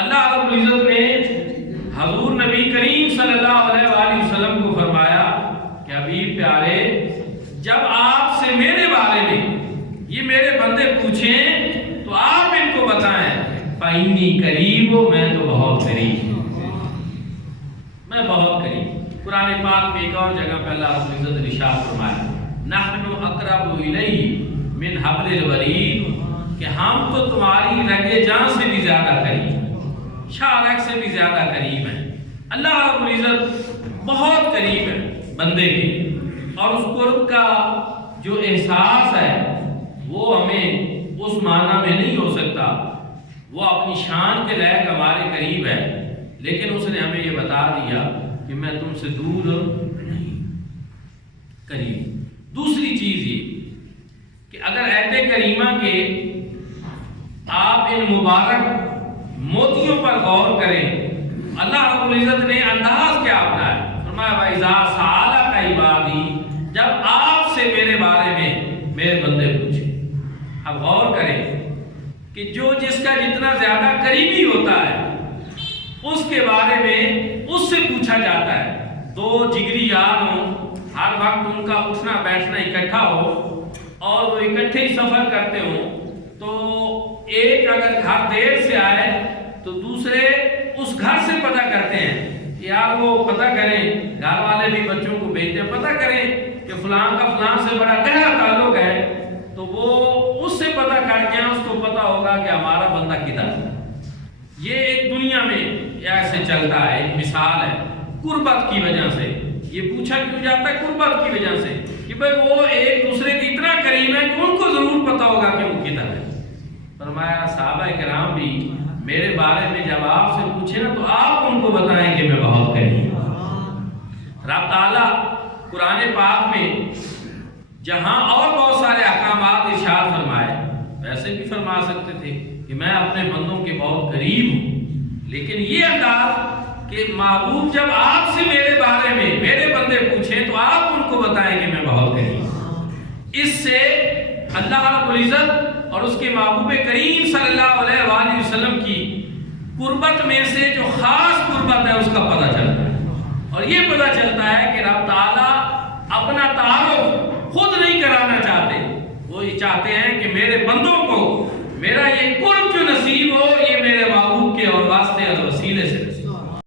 اللہ رب العزت نے حضور نبی کریم صلی اللہ علیہ وآلہ وسلم کو فرمایا کہ حبیب پیارے، جب آپ سے میرے بارے میں یہ میرے بندے پوچھیں تو آپ ان کو بتائیں فَإِنِّي قَرِيبٌ، میں تو بہت قریب ہوں، میں بہت قریب۔ قرآن پاک میں ایک اور جگہ پہ اللہ رب العزت نے ارشاد فرمایا نَحْنُ أَقْرَبُ إِلَيْهِ مِنْ حَبْلِ الْوَرِيدِ، کہ ہم تو تمہاری رگ جان سے بھی زیادہ قریب، شاہ رگ سے بھی زیادہ قریب ہیں۔ اللہ رب العزت بہت قریب ہے بندے کے، اور اس قرب کا جو احساس ہے وہ ہمیں اس معنی میں نہیں ہو سکتا، وہ اپنی شان کے لائق ہمارے قریب ہے، لیکن اس نے ہمیں یہ بتا دیا کہ میں تم سے دور نہیں، قریب۔ دوسری چیز یہ کہ اگر ایت کریمہ کے آپ ان مبارک موتیوں پر غور کریں، اللہ رب العزت نے انداز کیا اپنا ہے، فرمایا وَإِذَا سَأَلَكَ عِبَادِي، جب آپ سے میرے بارے میں میرے بندے پوچھیں۔ اب غور کریں کہ جو جس کا جتنا زیادہ قریبی ہوتا ہے اس کے بارے میں اس سے پوچھا جاتا ہے۔ دو جگری یار ہوں، ہر وقت ان کا اٹھنا بیٹھنا اکٹھا ہو اور وہ اکٹھے ہی سفر کرتے ہوں، تو ایک اگر گھر دیر سے آئے تو دوسرے اس گھر سے پتہ کرتے ہیں، یار وہ پتہ کریں، گھر والے بھی بچوں کو بھیجتے ہیں پتہ کریں کہ فلاں کا فلاں سے بڑا گہرا تعلق ہے، تو وہ اس سے پتہ کر کے اس کو پتہ ہوگا کہ ہمارا بندہ کدھر ہے۔ یہ ایک دنیا میں ایسے چلتا ہے، ایک مثال ہے قربت کی وجہ سے۔ یہ پوچھا کیوں جاتا ہے؟ قربت کی وجہ سے، کہ بھئی وہ ایک دوسرے کے اتنا قریب ہے کہ ان کو ضرور پتہ ہوگا کہ وہ کدھر ہے۔ فرمایا صحابہ کرام بھی میرے بارے میں جب آپ سے پوچھے نا تو آپ ان کو بتائیں کہ میں بہت قریب ہوں۔ رب تعالیٰ قرآن پاک میں جہاں اور بہت سارے احکامات ارشاد فرمائے، ویسے بھی فرما سکتے تھے کہ میں اپنے بندوں کے بہت قریب ہوں، لیکن یہ انداز کہ محبوب جب آپ سے میرے بارے میں میرے بندے پوچھیں تو آپ ان کو بتائیں کہ میں بہت قریب ہوں۔ اس سے اللہ رب العزت اور اس کے محبوب کریم صلی اللہ علیہ وآلہ وسلم کی قربت میں سے جو خاص قربت ہے اس کا پتہ چلتا ہے، اور یہ پتہ چلتا ہے کہ رب تعالیٰ اپنا تعارف خود نہیں کرانا چاہتے، وہ یہ چاہتے ہیں کہ میرے بندوں کو میرا یہ قرب